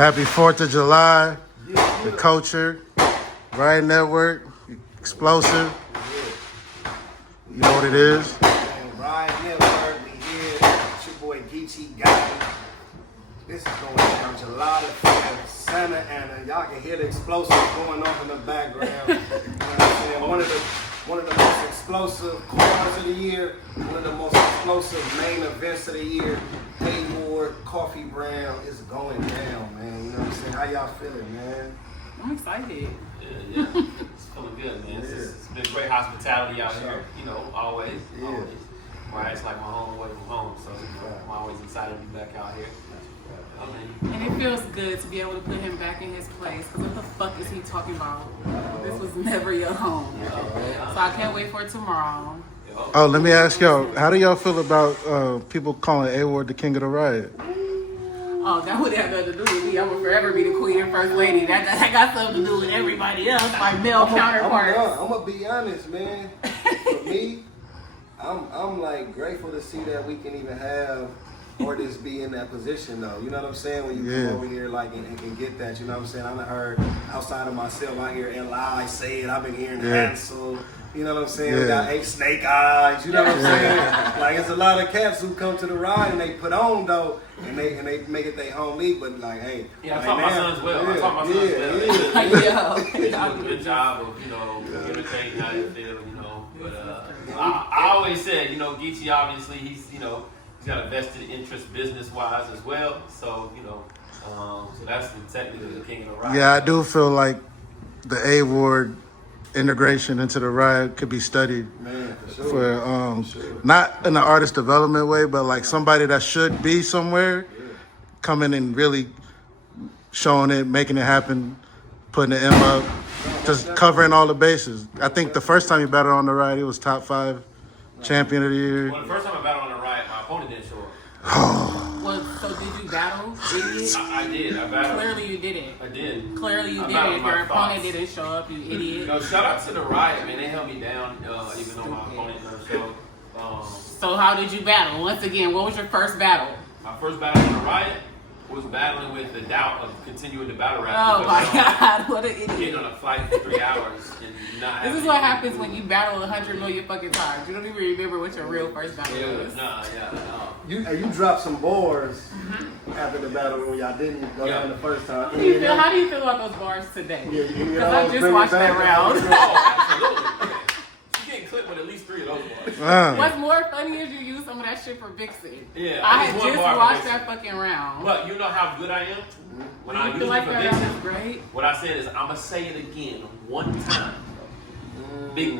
Happy 4th of July. The culture, Riot Network, explosive. You know what it is. Riot Network, we here. It's your boy GEECHI GOTTI. This is going down July the 5th, Santa Ana. Y'all can hear the explosives going off in the background. You know what I'm saying? One of the most explosive quarters of the year, one of the most explosive main events of the year. Hayward Coffee Brown is going down, man. You know what I'm saying? How y'all feeling, man? I'm excited. Yeah. It's feeling good, man. It's been great hospitality out here, you know, always. Always. Riot's like my home away from home, so I'm always excited to be back out here. And it feels good to be able to put him back in his place, because what the fuck is he talking about? This was never your home. So I can't wait for tomorrow. Oh, let me ask y'all, how do y'all feel about people calling A-Ward the king of the riot? Oh, that would have nothing to do with me. I would forever be the queen and first lady. That got something to do with everybody else, my male counterparts. I'm gonna be honest, man. For me, I'm like grateful to see that we can even have or just be in that position, though. You know what I'm saying? When you come over here, like, and get that, you know what I'm saying? I've heard outside of myself, I hear Eli say it. I've been hearing Hansel. You know what I'm saying? We got 8 snake eyes. You know what I'm saying? Like, it's a lot of cats who come to the ride and they put on, though, and they make it their home league. But, like, hey. Yeah, I taught my sons well. I taught my sons well. They do a good job of, you know, communicating how they feel, you know. But I always said, you know, GEECHI, obviously, he's got a vested interest business-wise as well. So, you know, so that's technically the king of the riot. Yeah, I do feel like the A-Ward integration into the riot could be studied. Man, for sure. Not in the artist development way, but like somebody that should be somewhere, coming and really showing it, making it happen, putting the M up, just covering all the bases. I think the first time he battled on the riot, he was top 5 champion of the year. Well, the first time I battled on the riot, my opponent didn't show up. Well, so did you battle, idiot? I did. I battled. Clearly you didn't. I did. Clearly you I didn't. battled Your my opponent thoughts. didn't show up, you idiot. No, shout out to the riot, man. They held me down, even though my opponent never showed. So how did you battle? Once again, what was your first battle? My first battle on the riot was battling with the doubt of continuing the battle rap. Oh my God, what an Getting idiot. on a flight for 3 hours and not. This is what happens when you battle 100 million fucking times. You don't even remember what your real first battle was. No. You dropped some bars after the battle when y'all didn't go down the first time. How do you feel about those bars today? Because I always just bring it watched back. that round. Oh, absolutely. You getting clipped with at least 3 of those bars. What's more funny is you use some of that shit for Vixen. Yeah, I at had least one just bar for watched Vixen. that fucking round. But you know how good I am? When I You use feel like it for that round Vixen, was great? what I said is, I'm going to say it again one time.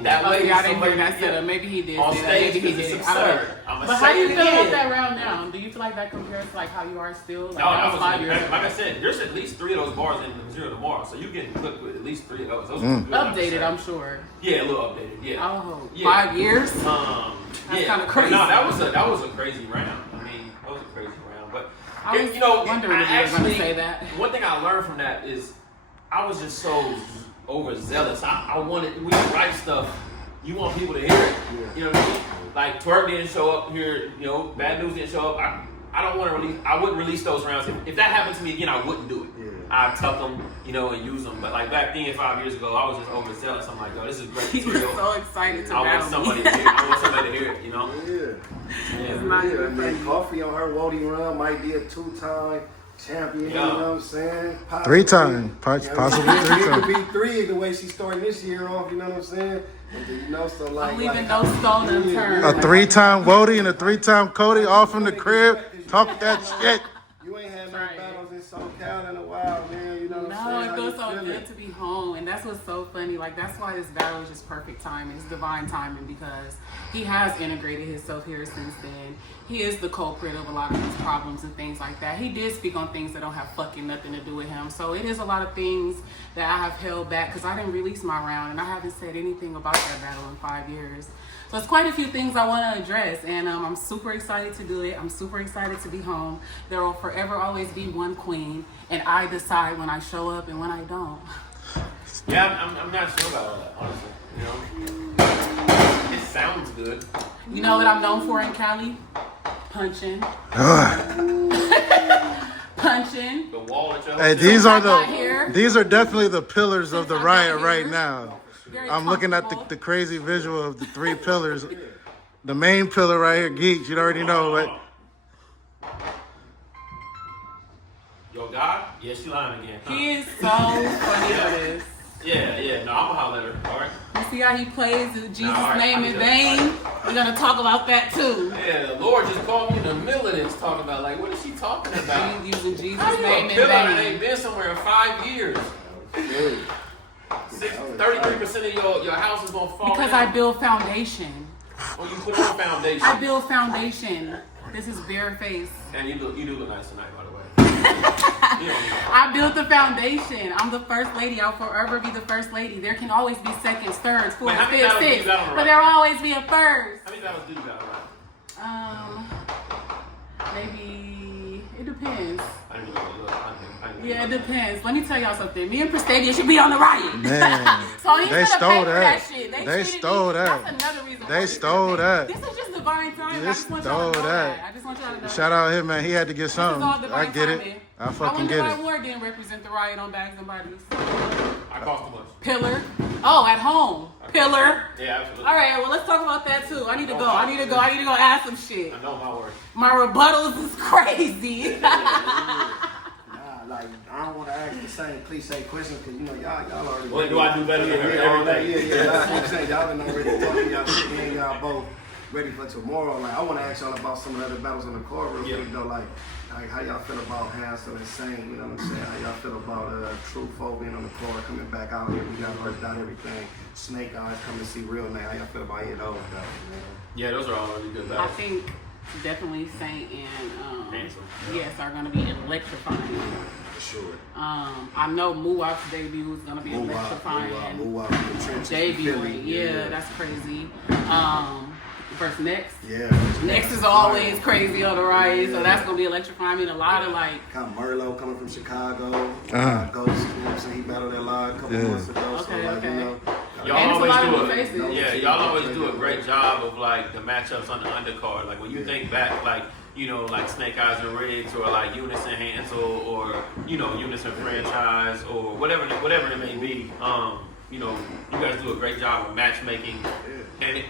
That Oh, way, yeah, I didn't hear somebody- that setup. Maybe he did. On say that. stage, Maybe he because did. it's I don't know. absurd. I'ma But say how do you it feel about again. that round now? Do you feel like that compares to like how you are still? Like, No, that that was 5 years like ago. I said, there's at least 3 of those bars in the material tomorrow, so you get clipped with at least 3 of those. Those are good. Updated, I'm sure. Yeah, a little updated. Yeah. Oh, Yeah. 5 years? That's kinda crazy. No, that was a crazy round. I mean, that was a crazy round. But I was you know, wondering I if you were actually, gonna say that. One thing I learned from that is I was just so overzealous. I wanted we write stuff. You want people to hear it. You know what I mean? Like Twerk didn't show up here. You know, Bad News didn't show up. I don't want to release. I wouldn't release those rounds. If that happened to me again, I wouldn't do it. I'd tuck them, you know, and use them. But like back then, 5 years ago, I was just overzealous. I'm like, oh, this is great You were material. so excited to I want battle somebody me. to hear it. I want somebody to hear it, you know? It's not even funny. Coffee on her Wody run might be a 2-time champion. You know what I'm saying? 3-time, possibly 3 It could times. be 3 the way she's starting this year off. You know what I'm saying? You know, so like, I'm leaving no stone unturned. A 3-time Wody and a 3-time Cody off from the crib. Talk that shit. You ain't had no Right. battles in SoCal in a while, man. You know what I'm No, saying? it How feels you so feeling? good to be home, and that's what's so funny. Like, that's why this battle is just perfect timing. It's divine timing because he has integrated himself here since then. He is the culprit of a lot of these problems and things like that. He did speak on things that don't have fucking nothing to do with him. So it is a lot of things that I have held back because I didn't release my round, and I haven't said anything about that battle in 5 years. So it's quite a few things I want to address, and I'm super excited to do it. I'm super excited to be home. There will forever always be one queen, and I decide when I show up and when I don't. Yeah, I'm not sure about all that, honestly. You know, it sounds good. You know what I'm known for in Cali? Punching. Punching. But wall at your Hey, hotel. these are definitely the pillars of the Since I riot got right here. now. Very I'm looking at comfortable. the crazy visual of the 3 pillars. The main pillar right here, Geeks. You already know, right? Yo, God? Yeah, she lying again. Huh? He is so funny at this. Yeah. No, I'm gonna holler at her. All right. You see how he plays the Jesus all right, name in vain? We're gonna talk about that too. Yeah, the Lord just called me in the middle of this talking about, like, what is she talking about? He's using Jesus' How you name a in pillar and vain. ain't been somewhere in 5 years? 33% of your house is gonna fall Because down. I build foundation. Or you put on foundation. I build foundation. This is bare face. And you do look nice tonight, by the way. I built the foundation. I'm the first lady. I'll forever be the first lady. There can always be seconds, thirds, fourths, Wait, how many fifths, battles you sixths, got on the but right? there'll always be a first. How many battles do you got around? Maybe it depends. I didn't even look. I didn't Yeah, it look. depends. Let me tell y'all something. Me and Prestadia should be on the riot. Man, So he's they gonna stole pay for that. that shit. They treated stole me. that. That's another reason. They why we stole should pay. that. This is just divine timing. They I just want y'all to stole know that. that. I just want y'all to know. Shout out him, man. He had to get This is all something. divine I get it. timing. I fucking wonder get why it. Ward didn't represent the riot on Bags and Bodies. I cost too much. Pillar. Oh, at home. Pillar. Yeah, absolutely. All right, well, let's talk about that too. I need to go add some shit. I know my word. My rebuttals is crazy. Nah, like I don't want to ask the same cliche questions because you know y'all already. What do I do better than her? Everything. Yeah. That's what I'm saying. Y'all been already talking. Y'all sitting here, y'all both ready for tomorrow. Like I want to ask y'all about some of the other battles on the card real quick though. Like how y'all feel about Hansel and Saint? You know what I'm saying? How y'all feel about True Folk being on the card coming back out here? We got worked out everything. Snake Eyes coming to see Real now. How y'all feel about any of those battles, man? Yeah, those are all really good I battles. think definitely Saint and Hansel. yes are gonna be electrifying. For sure. I know Muwap's debut is gonna be electrifying. Move out the trenches. Debuting, yeah, that's crazy. First Next. Yeah. Next is always crazy on the riot, so that's gonna be electrifying. I mean, a lot of like. Kind of Merlot coming from Chicago. Ghost, you know what I'm saying? He battled that live a couple months ago. So, Okay, like, you know. And it's a lot of new faces. Yeah, y'all always do a great job of like the matchups on the undercard. Like when you think back, like you know, like Snake Eyes and Riggs, or like Unison Hansel, or you know, Unison Franchise, or whatever it may be. You know, you guys do a great job of matchmaking, and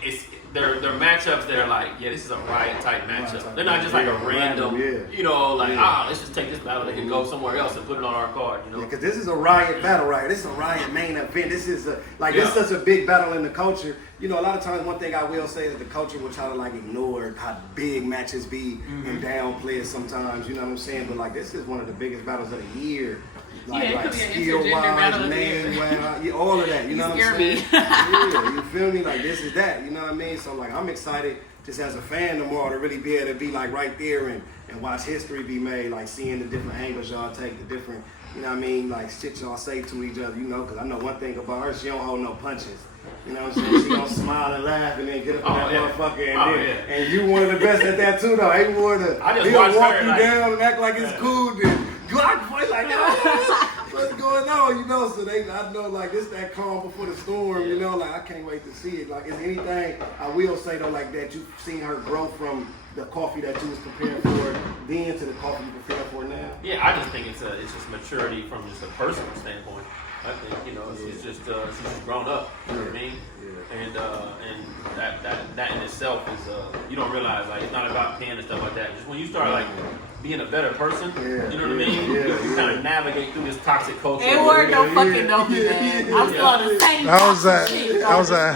they're matchups that are like, yeah, this is a riot type matchup. They're not just like a random, you know, like let's just take this battle. They can go somewhere else and put it on our card. You know, because this is a riot battle, right? This is a riot main event. This is this is such a big battle in the culture. You know, a lot of times one thing I will say is the culture will try to like ignore how big matches be and downplay it sometimes. You know what I'm saying? But like this is one of the biggest battles of the year. Like, Yeah, it like could be an skill intergender battle wise, of the name year. wise, all of that. You know what I'm scare saying? me. Yeah, you feel me? Like this is that. You know what I mean? So like I'm excited just as a fan tomorrow to really be able to be like right there and watch history be made, like seeing the different angles y'all take, the different, you know what I mean, like shit y'all say to each other, you know, because I know one thing about her, she don't hold no punches. You know what I'm saying? She gonna smile and laugh and then get up on that motherfucker and you one of the best at that too though. Ain't one of I just he gonna watched walk her, you like, down and act like it's cool, then Glock fight like what's going on, you know? So I know like this that calm before the storm, you know, like I can't wait to see it. Like is anything I will say though like that you've seen her grow from the coffee that you was preparing for then to the coffee you preparing for now? yeah, I just think it's just maturity from just a personal standpoint. I think you know she's just grown up. You know what I mean? And that in itself is you don't realize like it's not about pen and stuff like that. Just when you start like being a better person, you know what I mean? You kind of navigate through this toxic culture. It worked, don't fucking know me, man. I'm still on the same. That was a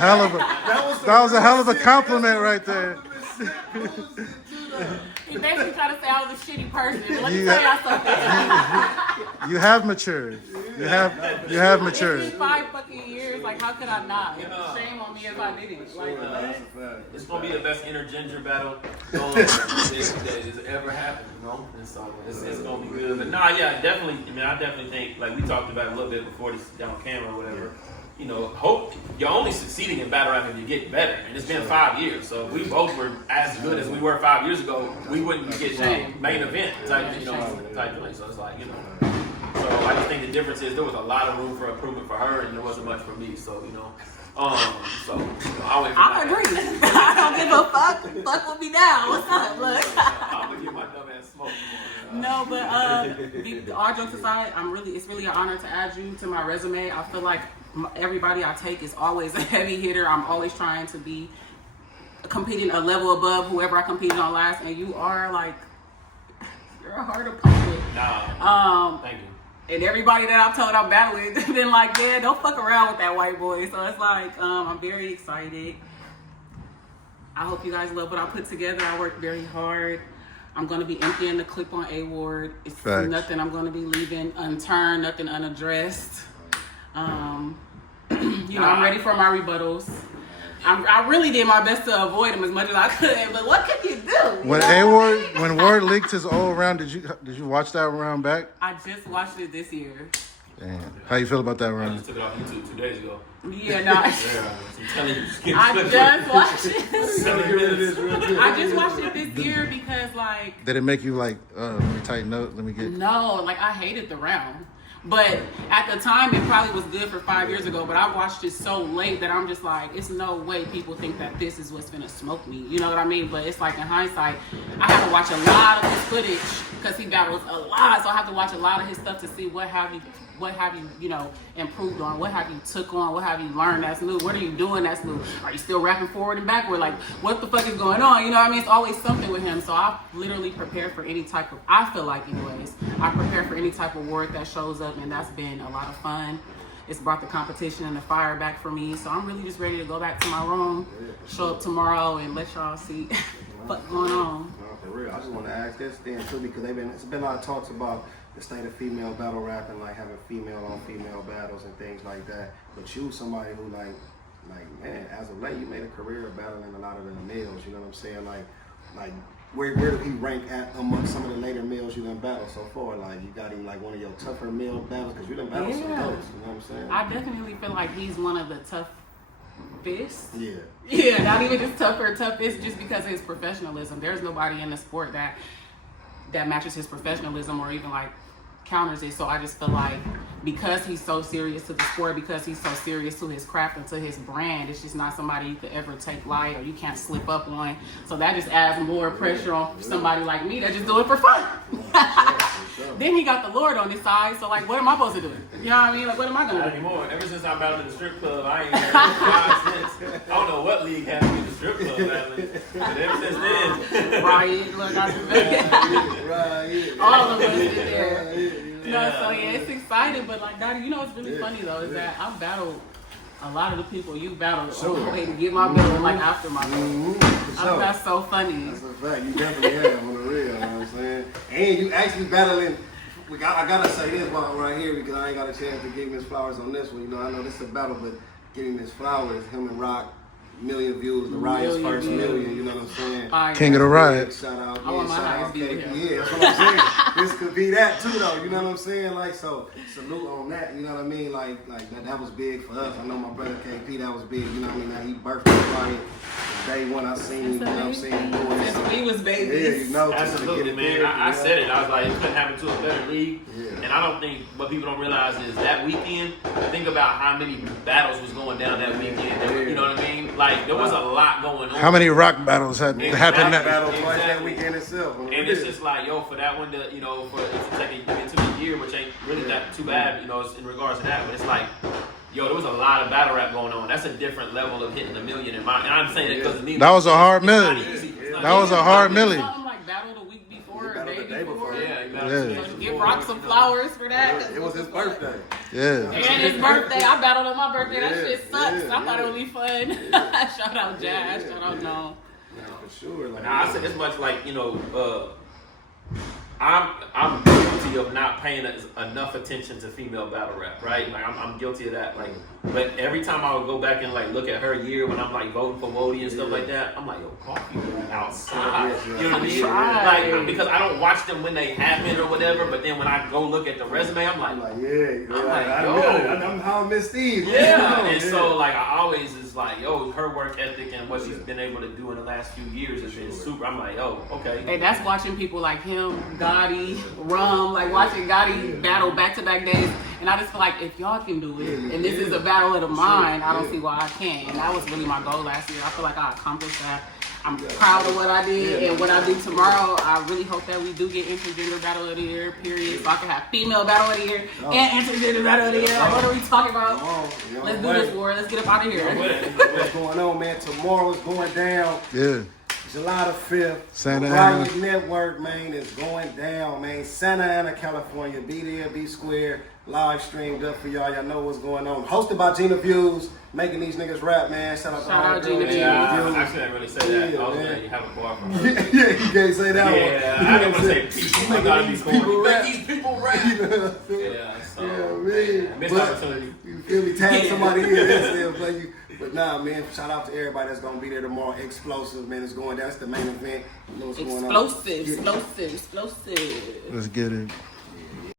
hell of a compliment right there. He basically tried to say I was a shitty person. But let me tell y'all something. You have matured. You have matured. It's been 5 fucking years. Like, how could I not? Shame on me if I didn't. Like, It's gonna be the best intergender battle that's ever happened, you know. And so it's gonna be good. But nah, yeah, definitely. I mean, I definitely think like we talked about a little bit before this down camera or whatever. You know, hope you're only succeeding in battle rap if you get better, and it's been 5 years. So if we both were as good as we were 5 years ago, we wouldn't get main event type thing. So it's like So I just think the difference is there was a lot of room for improvement for her, and there wasn't much for me. So I agree. I don't give a fuck. Fuck with me now. What's up? Look. I'm gonna get my dumb ass. smoke. No, but all jokes aside, it's really an honor to add you to my resume. I feel like everybody I take is always a heavy hitter. I'm always trying to be competing a level above whoever I competed on last, and you are like, you're a hard opponent. Nah, thank you. And everybody that I've told I'm battling been like, yeah, don't fuck around with that white boy. So it's like, I'm very excited. I hope you guys love what I put together. I worked very hard. I'm going to be emptying the clip on A-Ward. It's Facts. Nothing I'm going to be leaving unturned, nothing unaddressed. I'm ready for my rebuttals. I really did my best to avoid them as much as I could, but what can you do? When Ward leaked his old round, did you watch that round back? I just watched it this year. Damn. How you feel about that I round? just took it off YouTube 2 days ago. Yeah, no. I'm telling you, I just watched it. 7 minutes. I just watched it this year because, like, Did it make you like, let me tighten up, let me get... no, like, I hated the round. But at the time, it probably was good for 5 years ago, but I watched it so late that I'm just like, it's no way people think that this is what's gonna smoke me. You know what I mean? But it's like, in hindsight, I have to watch a lot of his footage because he battles a lot. So I have to watch a lot of his stuff to see what have you, improved on, what have you took on, what have you learned that's new, what are you doing that's new, are you still rapping forward and backward, like what the fuck is going on, you know what I mean? It's always something with him. So I literally prepare for any type of, I feel like anyways, I prepare for any type of work that shows up, and that's been a lot of fun. It's brought the competition and the fire back for me, so I'm really just ready to go back to my room, show up tomorrow and let y'all see what's going on. No, for real. I just want to ask this thing too, because it's been a lot of talks about the state of female battle rap and like having female on female battles and things like that. But you, somebody who like man, as of late, you made a career of battling a lot of the males. You know what I'm saying? Like where do he rank at among some of the later males you done battled so far? Like you got him like one of your tougher male battles because you done battled some of those. You know what I'm saying? I definitely feel like he's one of the toughest. Yeah. Yeah, not even just toughest just because of his professionalism. There's nobody in the sport that matches his professionalism or even like counters it. So I just feel like because he's so serious to the sport, because he's so serious to his craft and to his brand, it's just not somebody you could ever take light or you can't slip up on. So that just adds more pressure on somebody like me that just do it for fun. Then he got the Lord on his side, so like what am I supposed to do? You know what I mean? Like what am I gonna Not do? anymore. Ever since I battled in the strip club, I ain't had since. I don't know what league had me in the strip club battling, but ever since then. Riot, look, I Right. all of us in there. Right. No, so yeah, it's exciting, but like, Daddy, you know what's really funny though is that I've battled a lot of the people you battled on the way to get my belt, like after my belt. That's so funny. That's a fact. You definitely have on the real. You know what I'm saying? And you actually battling. I gotta say this while right here because I ain't got a chance to give Miss Flowers on this one. You know, I know this is a battle, but getting Miss Flowers, him and Rock, million views, the Riot's first million. You know what I'm saying? King of the Riot. Shout out, I want my shout highest out view with KP. him. Yeah, that's what I'm saying. This could be that too, though. You know what I'm saying? Like, so salute on that. You know what I mean? Like that was big for us. I know my brother KP, that was big. You know what I mean? Now he birthed the Riot. Day one I seen him, you know what I'm saying? Since we was babies. Yeah, you know, Absolutely, man. I said it. I was like, it couldn't happen to a better league. Yeah. And I don't think what people don't realize is that weekend, think about how many battles was going down that weekend. You know what I mean? Like, there was a lot going on. How many rock battles had happened that? battle twice that weekend itself. And it's just like, yo, for that one to, you know, for it took a year, which ain't really that too bad, you know, in regards to that. But it's like, yo, there was a lot of battle rap going on. That's a different level of hitting a million in my. And I'm saying it because of me. That was a hard It's not million. easy. It's not That was easy. a hard million. Something like battle the week before, or battled day before. Yeah, you got Yeah. So give Rock some flowers for that. It was his birthday. Yeah. And his birthday, I battled on my birthday. That Yeah, shit sucks. yeah, I thought it would be fun. Shout out Jazz. Shout out No. Yeah, for sure. Like, Now, I said this much, like, you know, I'm guilty of not paying enough attention to female battle rap, right? Like I'm guilty of that. Like, but every time I would go back and like look at her year when I'm like voting for Wody and stuff like that, I'm like, yo, Coffee outside. You know what I mean? Like, because I don't watch them when they happen or whatever. But then when I go look at the resume, I'm like, I'm how Miss Steve. yeah. And so like I always is like, yo, her work ethic and what she's been able to do in the last few years has been super. I'm like, yo, okay. Hey, that's watching people like him, Gotti, Rum, like watching Gotti battle back-to-back days. And I just feel like if y'all can do it, and this is a battle of the mind, I don't see why I can't. And that was really my goal last year. I feel like I accomplished that. I'm proud of what I did and what I do tomorrow. I really hope that we do get intergender battle of the year, period. So I can have female battle of the year and intergender battle of the year. Like, what are we talking about? Let's do this, war. Let's get up out of here. What's going on, man? Tomorrow's going down. Yeah. July the 5th. Santa Ana. RIOT Network, man, is going down, man. Santa Ana, California. Be there, be square. Live streamed up for y'all. Y'all know what's going on. Hosted by Gina Views. Making these niggas rap, man. Shout out Gina Views. I couldn't really say that. I was going to have a bar from her. Yeah, you can't say that one. Yeah, I didn't want to say people. I gotta be people rap. Make these people rap. Yeah, so, man. missed opportunity. You feel me? Tag somebody in there, play you. But nah, man, shout out to everybody that's gonna be there tomorrow. Explosive, man, it's going down. It's the main event. You know what's going on. Explosive. Let's get it.